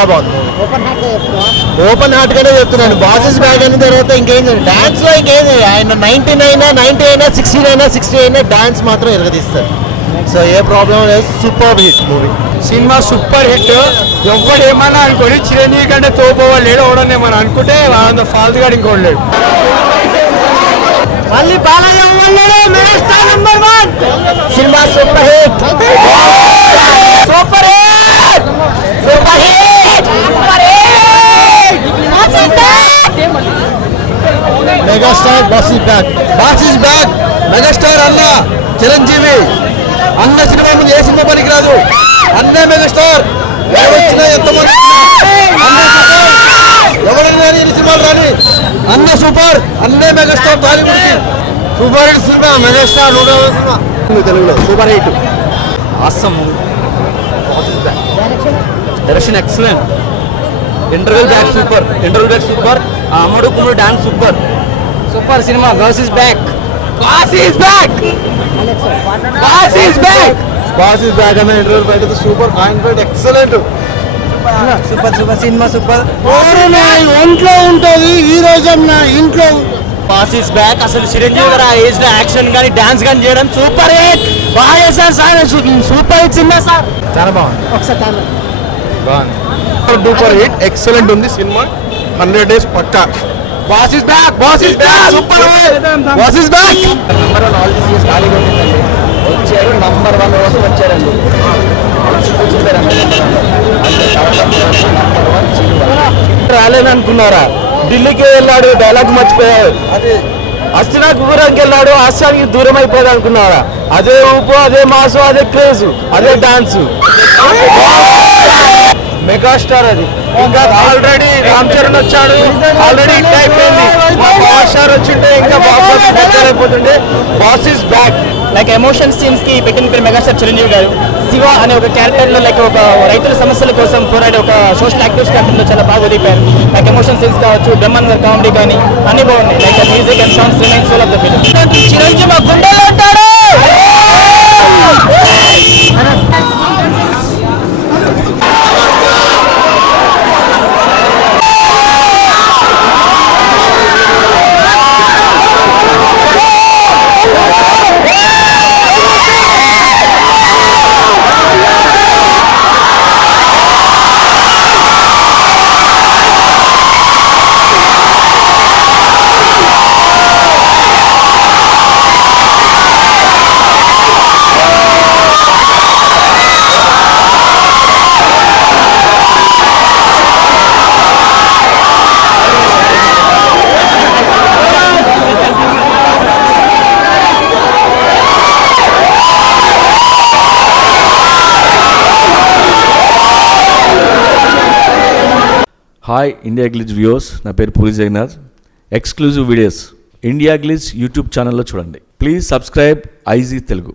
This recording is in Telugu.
చాలా బాగుంది. ఓపెన్ హార్ట్ గానే చెప్తున్నాను. బాసెస్ బ్యాక్ అయిన తర్వాత ఇంకేం డాన్స్ లో ఇంకేం ఆయన 19 అయినా 90 అయినా 16 అయినా 60 అయినా డాన్స్ మాత్రం ఎరగదీస్తారు. సో ఏ ప్రాబ్లం లేదు. Super hit movie. Cinema super hit. ఎవ్వడు ఏమన్నా అనుకోని చిరంజీవి కంటే తోపోవాలి లేడు ఎవడన్నా ఏమన్నా అనుకుంటే వాళ్ళ ఫాల్తు గాడు ఇంకోటి లేడు. మళ్ళీ Balayya megastar number 1. Cinema super hit. Super hit. Super hit. Megastar boss is back. Boss is back. Megastar అన్న చిరంజీవి అన్న సినిమా ముందు ఏ సినిమా పనికిరాదు. అన్నే మెగాస్టార్. వచ్చినా ఎంతమంది ఎవరైనా ఎన్ని సినిమాలు రాని అన్న సూపర్. అన్నే మెగాస్టార్. టాలీవుడ్కి సూపర్ హిట్ సినిమా మెగాస్టార్. తెలుగులో super hit. awesome direction excellent, interval back super, amadu kumru dance super cinema. Boss is back. Boss is back అన్న. ఇంటర్వ్యూ బయట సూపర్ పాయింట్ బయట ఎక్సలెంట్. Super cinema super. ఇంట్లో ఉంటుంది హీరోయిజం నా ఇంట్లో. Boss is back. అసలు చిరంజీవి గారు ఆ ఏజ్ లో యాక్షన్ కానీ డాన్స్ కానీ చేయడం సూపర్ హిట్. బాగా చేశారు సార్. సూపర్ హిట్ సినిమా సార్. చాలా బాగుంది. ఒకసారి బాగుంది. సూపర్ హిట్ ఎక్సలెంట్ ఉంది సినిమా. 100 days పక్కా. Boss is back. Super boss is back. Number 1 all this years ఖాళీగా ఉంటుందండి. వచ్చారు నంబర్ 1 కోసం వచ్చారండి. రాలేదనుకున్నారా? ఢిల్లీకి వెళ్ళాడు, డైలాగ్ మర్చిపోయాడు. అదే అస్తినాపురానికి వెళ్ళాడు, ఆస్యానికి దూరం అయిపోయాడు అనుకున్నారా? అదే ఊపు, అదే మాసు, అదే క్రేజ్, అదే డాన్స్. మెగాస్టార్ అది. ఇంకా ఆల్రెడీ రామ్ చరణ్ వచ్చాడు, ఆల్రెడీ హిట్ అయిపోయింది. పవర్ స్టార్ వచ్చింటే ఇంకా బాక్స్ అయిపోతుండే. Boss is back. Like emotion scenes కి పెట్టిన పేరు మెగాస్టార్ చిరంజీవి గారు. శివ అనే ఒక క్యారెక్టర్ లో లైక్ ఒక రైతుల సమస్యల కోసం పోరాడే ఒక సోషల్ యాక్టివిస్ట్ క్యారెక్టర్ లో చాలా బాగా వదిలిపోయారు. లైక్ ఎమోషన్ సీన్స్ కావచ్చు, బ్రహ్మన్ గారి కామెడీ కానీ అన్ని బాగున్నాయి. Like music and songs remain soul of the film. Chiranjeevi మా గుండెల్లో ఉంటాడు. హాయ్ ఇండియా గ్లిజ్ వ్యూవర్స్, నా పేరు Puri Jagannadh. Exclusive videos India Glitz YouTube ఛానల్లో చూడండి. Please subscribe IG Telugu.